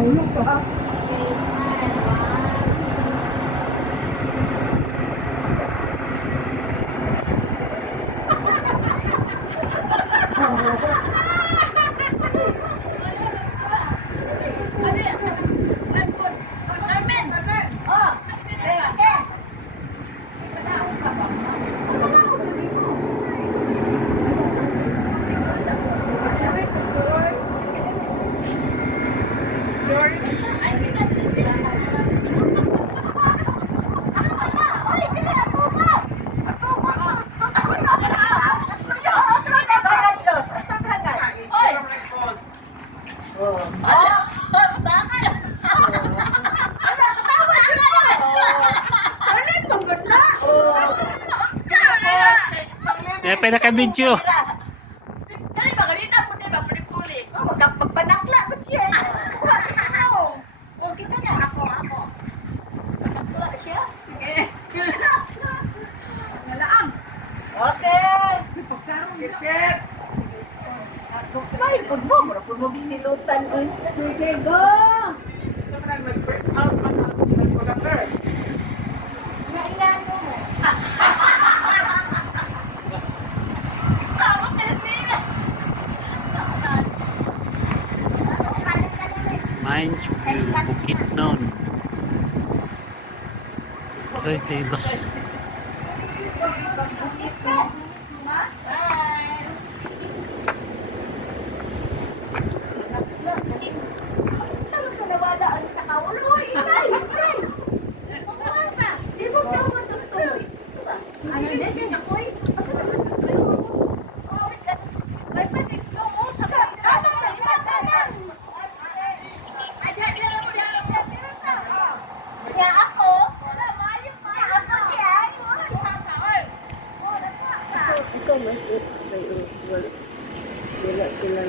Mahulog ka. Ya, pinaka-video. Dali ba ganita po ba puli-puli? Magpagpanakla ko siya. Wala siya ako. O, kita na. Ako. Wala siya. Nalaang. Okay. Sip. Ay, pud mo bisilutan. Sige, go. Isa mo lang nag-first out man ako nag-vlogger. Nailan mo. Sama Pilipina. Mines View, Bukidnon. Okay, tables. Talo ka nawala ano sa kaulo. Ikay. Di mo daw matustoy. Ano din ako eh. Ikaw mas wala sila